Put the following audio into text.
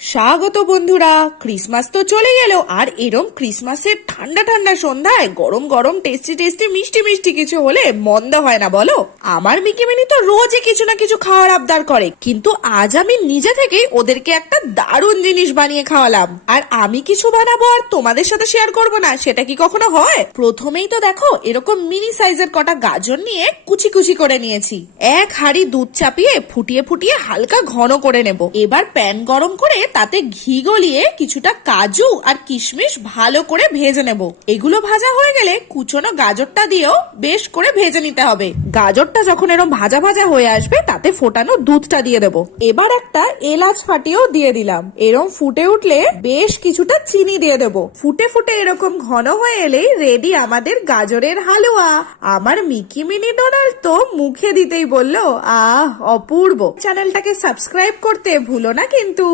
স্বাগত বন্ধুরা। ক্রিসমাস তো চলে গেল, আর এরম ক্রিসমাসের ঠান্ডা ঠান্ডা সন্ধ্যায় গরম গরম টেস্টি টেস্টি মিষ্টি মিষ্টি কিছু হলে মন্দ হয় না বলো। আমার মিকিমিনি তো রোজই কিছু না কিছু খাওয়ার আবদার করে, কিন্তু আজ আমি নিজে থেকে ওদেরকে একটা দারুণ জিনিস বানিয়ে খাওয়ালাম। আর আমি কিছু বানাবো আর তোমাদের সাথে শেয়ার করব না, সেটা কি কখনো হয়? প্রথমেই তো দেখো, এরকম মিনি সাইজের কটা গাজর নিয়ে কুচি কুচি করে নিয়েছি। এক হাঁড়ি দুধ চাপিয়ে ফুটিয়ে ফুটিয়ে হালকা ঘন করে নেব। এবার প্যান গরম করে তাতে ঘি গলিয়ে কিছুটা কাজু আর কিশমিশ ভালো করে ভেজে নেব। এগুলো ভাজা হয়ে গেলে কুচনো গাজরটা দিয়েও বেশ করে ভেজে নিতে হবে। গাজরটা যখন এরকম ভাজা ভাজা হয়ে আসবে তাতে ফোটানো দুধটা দিয়ে দেব। এবার একটা এলাচ ফাটিয়েও দিয়ে দিলাম। এরকম ফুটে উঠলে বেশ কিছুটা চিনি দিয়ে দেব। ফুটে ফুটে এরকম ঘন হয়ে এলেই রেডি আমাদের গাজরের হালুয়া। আমার মিকি মিনি ডোনাল্ড তো মুখে দিতেই বললো আহ অপূর্ব। চ্যানেলটাকে সাবস্ক্রাইব করতে ভুলো না কিন্তু।